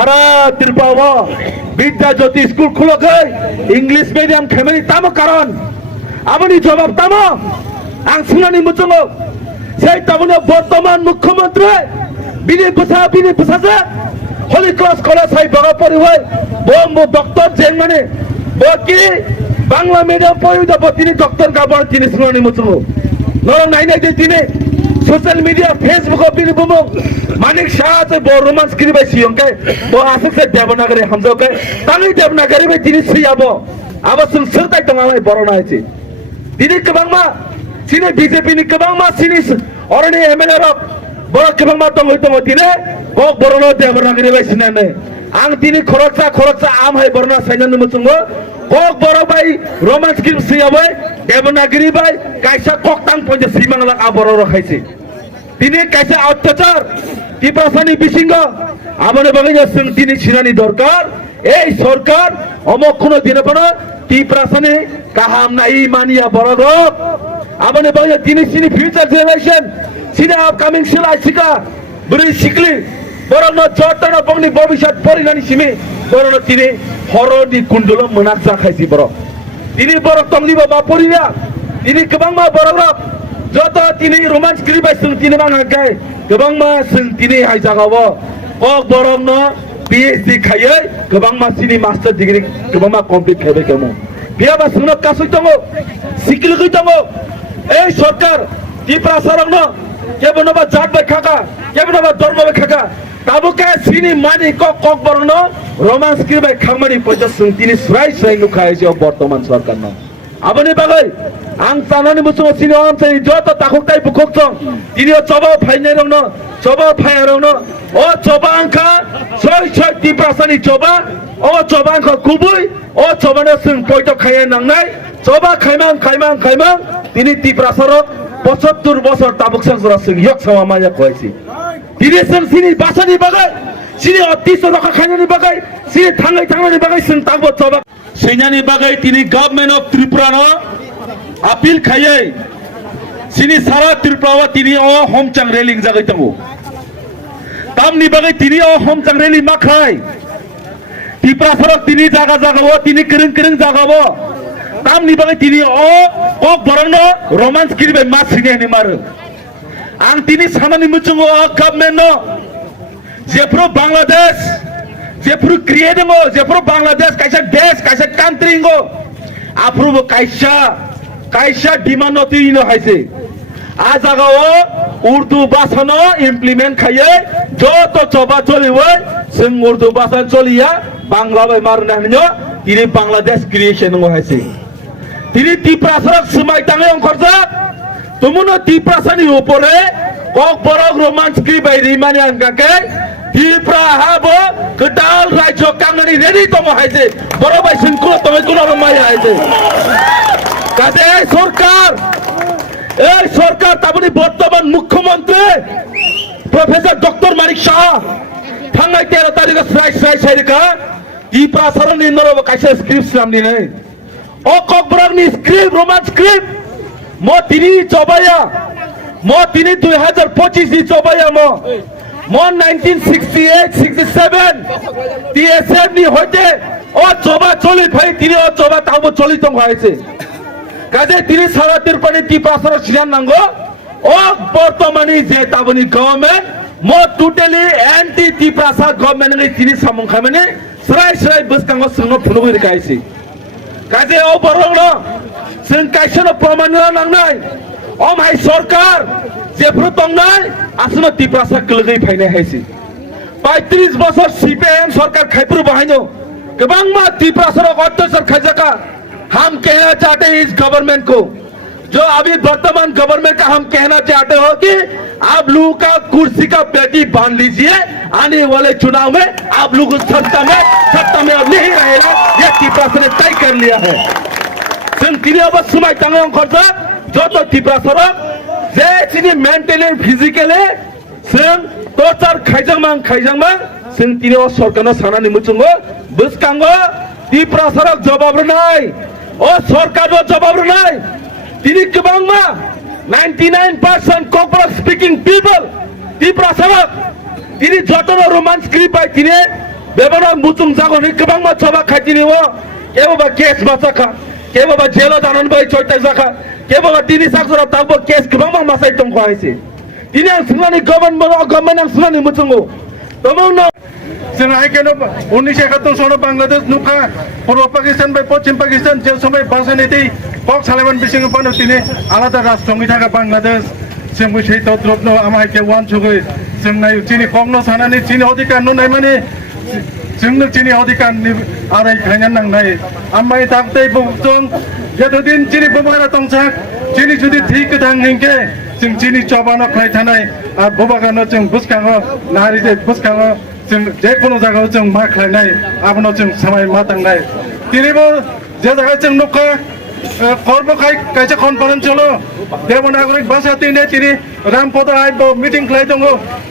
সারা ত্রিপুরা বিদ্যা জ্যোতি school খুলকে English medium খেমেনি তামো কারণ আপনি জবাব তামো আং সুনানি মুচুঙ্গো সেই তামনে বর্তমান মুখ্যমন্ত্রী বিনি বুসাছে হলি ক্রস কলেজ হাই বড় পরিবার বম ডক্টর জেন মানে বকি বাংলা মিডিয়াম পড়িব তিনি ডক্টর গাবর তিনি সুনানি মুচুঙ্গো নরং নাইনাই তিনি সোশ্যাল মিডিয়া ফেসবুক বিনি বুমো মানিক শাহ রোমান্স করিবাই সিয়ংকে আসে দেবনাগরী হামজকে তাই দেবনাগরী তিনি সিয়াবো আবার সোরতাই তোমায় বড় হয়েছে তিনি কেবাংমা সিনে বিজেপি নি কেবাংমা সিনি অরণি এমএলএ রক বড় কেবাংমা দং হইতো তিনি কক বড় দেবনাগরী বাই সিনানে আং তিনি খরচা আম হাই বড়না সাইনান মুচুঙ্গো কক বড় বাই রোমান্স করিব সিয়াবো দেবনাগরী বাই কাইসা কক তাং পয়সা সিমাংলা আ বড় রাখাইছে তিনি কাইসা অত্যাচার ত্রিপুরাসানি বিসিঙ্গ আমাদের বাকি তিনি সিনানি দরকার এই সরকার অমক কোনো দিনে পড়ো ত্রিপুরাসানি কাহাম নাই মানিয়া বড় আমাদের বাকি তিনি সিনি ফিউচার জেনারেশন সিনি আপকামিং সিলাই শিকা বুড়ি শিখলি বড় জটন বংনি ভবিষ্যৎ পরিণানি সিমি বড় তিনি হরনি কুণ্ডল মনাক জাখাইছি বড় তিনি বড় তংলি বাবা পরিয়া তিনি কেবাং মা বড় যত তিনি রোমান্স করিবাই তিনি বাঙায় गोबां मासजों दिनै हायजागावो কক बरं न पिएचडि खायै गोबां मासिनि मास्टार डिग्री गोबां मा कमप्लिट खायबाय केमो बियाबा सोंनो कासै दङ सिकिलगै दङ এই সরকার ত্রিপুরা সরং কেবনবা জাত বাই খাকা কেবনবা ধর্ম বাই খাকা তাবুকে সিনি মানি কক বরং ন রোমান্স করিবাই খামানি পয়সা जों তিনি স্রাই নুখায় যে বর্তমান সরকার ন আবনি বাগৈ आं सानानि मुसुङो सिनि अनसाय जत ताखुकताय बुखोकसं दिनि चबा फाइनाय रंनो चबा फाया रंनो ओ चबा आंखा सय टिप्रासानि चबा ओ चबा आंखा गुबै ओ चबानो जों पयतो खाया नांनाय चबा खायमां दिनि टिप्रासारो 75 বছর ताबुकसं जरा जों यक सामा माया कयसि दिनि जों सिनि बासानि बागै सिनि अतिस रखा खायनानि बागै सिनि थांनायनि बागै जों ताबो चबा सैनानि बागै दिनि गभर्नमेन्ट अफ त्रिपुरा न apil khayai sini sara tirprawa tini o homchang railing jagai tango tamni bagai tini o homchang railing makhai tipra sarak tini jaga wo tini kering jaga wo tamni bagai tini o kok borangno romance kiribai mas singe ni mar ang tini samani muchungo government no jepro bangladesh jepro create mo jepro bangladesh kaisa desh kaisa country ngo approve কাইসা demand নতিন হাইছে আ জাগাও Urdu ভাষানো implement খাইয়ে যত চবা চলিবই जों উর্দু ভাষা চলিয়া বাংলা বাই মারনানিও তিনি বাংলাদেশ ক্রিয়েশন হাইছে তিনি ত্রিপুরাসারক সমাই তাঙে অংকরজা তুমুনো ত্রিপুরাসানি উপরে কক বড় রোমান্স ক্রিবাই রিমানি আনগাকে ত্রিপুরা হাবো গটাল রাজ্য কাঙ্গনি রেডি তম হাইছে বড় ভাই সিনকো তমে কোন মাই হাইছে কাজে এই সরকার তাবনি বর্তমান মুখ্যমন্ত্রী প্রফেসর ডক্টর মানিক শাহ থাঙ্গাই 13 তারিখে সাইরিকা ত্রিপুরা সরনি নরব কাইসা স্ক্রিপ্ট নামনি নাই ও ককবরনি স্ক্রিপ্ট রোমান্স স্ক্রিপ্ট মো তিনি চবায়া মো তিনি 2025 নি চবায়া মো 1968 67 টিএসএম নি হইতে ও চবা চলি ভাই তিনি ও চবা তাবো চলি তং হইছে কাজে তিনি সারা ত্রিপুরা ত্রিপুরা সিদ্ধান্ত নাঙ্গো ও বর্তমানে যে তাবনি গভর্নমেন্ট মো টোটালি অ্যান্টি ত্রিপুরা গভর্নমেন্ট নি তিনি সামং খামানে স্রাই বসকাঙ্গ সঙ্গ ফুলুগি রেখাইছে কাজে ও বরং जों কাইসনো প্রমাণ নাংনাই ও মাই সরকার যে প্রতংনাই আসনো ত্রিপুরা কলগৈ ফাইনাই হাইছে 35 বছর সিপিএম সরকার খাইপুর বাহাইনো गोबां मा ত্রিপুরা সরক অত্যাচার খাইজাকা हम कहना चाहते हैं इस गवर्नमेंट को जो अभी वर्तमान गवर्नमेंट का हम कहना चाहते हो कि आप लोगों का कुर्सी का पेटी बांध लीजिए आने वाले चुनाव में आप लोग सत्ता में अब नहीं रहेगा ये त्रिपुरा ने तय कर लिया है जो तो त्रिपुरा जे चिनी मेंटली फिजिकली टर्चार खाइजांमां जों तिनी सरकार सानानि मुचुंगो बसकांगो त्रिपुरा जवाब नाय ओ सरकार जवाब नाय তিনি কেবাংমা 99% ককবরক স্পিকিং পিপল ত্রিপুরা তিনি যতন রোমান্স ক্রিপ পাই তিনি बेबारा मुचुं जागोन गोबां मानसिया खायदिनिओ केबा केस मासाखा केबा जेल दानानै बै चयता जाखा केबा दिनै साखरा ताबो केस गोबां मासाय दं खायसे दिनै आं सोंनानै गभर्नमेन्ट आं सोंनानै मुचुंगो तमनो जों आइकेनो 1971 सनाव बांलादेश नुखा पूर्व पाकिस्तान बाय पश्चिम पाकिस्तान जे समय बासायनाय कक सालायमान बिसिङो पानो दिनै आलादा राष्ट्रनि थाखाय बांलादेश जों बै द्रबनो आमाइके वान सुगै जों नाय चिनि ककनो सानानै चिनि अधिकार नुनाय माने जोंनो चिनि अधिकारनि आराय खायनानै नांनाय आमाइ दागदै बुजों जेतदिन चिनि बबारा तंसा चिनि जुदि थि गोदां हिंके जों चिनि चबानो खाय थानाय आरो बबागानो जों बुसखाङो नारिजे बुसखाङो जों जेखुनु जायगायाव जों मा खालायनाय आबनो जों समाय मा थांनाय दिनैबो जे जायगा जों नुखा कर्मखाय कायसे कनफारेन्स चलो देवनागरिक भाषा दिनै दिनै रामपद आइबो मिटिं खालाय दङ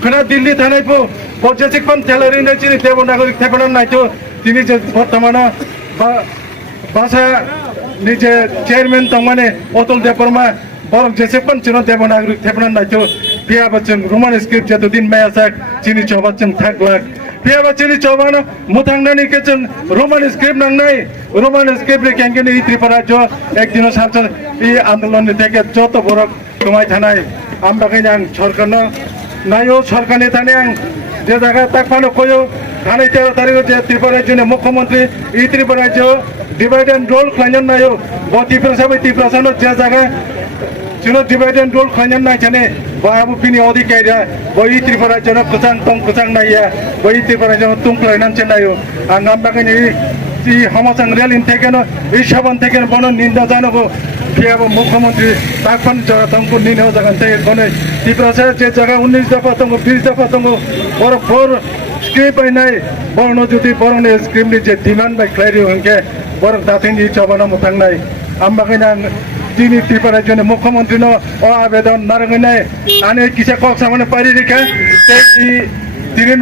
खोना दिल्ली थानायबो बजेसिकपन टेलरिनो दिनै देवनागरिक थेपना नायतो दिनै जे बर्तमान भाषा निजे चेयरमैन दं माने अतुल देवबर्मा बरं जेसेबां जों देवनागरिक थेपना नायतो बियाबो जों रोमान स्क्रिप्ट जेतो दिन मायासाक दिनै चबा जों थागलाक बियाबा दिनै चबानो मुथांनानै के जों रोमान स्क्रिप्ट नांनाय रोमान स्क्रिप्ट केंगेनि त्रिपुरा जो एक दिन सानसे इ आन्दोलन থেকে যত বড় কমাই থানাय আমবাगायनो आं सरकारनो नायो सरकारनि थाने आं जे जायगा ताकफानो कयो थानाय 13 तारिखआव जे त्रिपुरा राज्योनि मुख्यमंत्री इ त्रिपुरा राज्यो डिवाइड एंड रोल खालायनो नायो त्रिपुरा साबै त्रिपुरानो जे जायगा जोंनो डिवाइड एंड रोल खालायनो नायजाने बायाबो बिनि अधिकारिया बै त्रिपुरा राज्योनो गोजां दं गोजां नाया बै त्रिपुरा राज्योनो तुंख्लायनानैसो नायो आं আমबागायनो इ हामासां रेल इनटेकेनो इ साबान टेकेनो बनो निंदा जानोबो बियाबो मुख्यमंत्री ताकफान जरातंको निनो जागोन ते कोने त्रिपुरा से जे जायगा 19 दफा दङ 20 दफा दङ बरफोर स्क्रिप्ट बायनाय बरनो जुदि बरनो स्क्रिप्टनि जे डिमान्ड बाय क्लारि हंके बर दाथैनि चबानो मुथांनाय আমबागायनो दिनै त्रिपुरा राज्योनि मुख्यमंत्रीनो अ आवेदन नारंगनाय आने किसे कक सामने पारि रेखा ते इ दिनै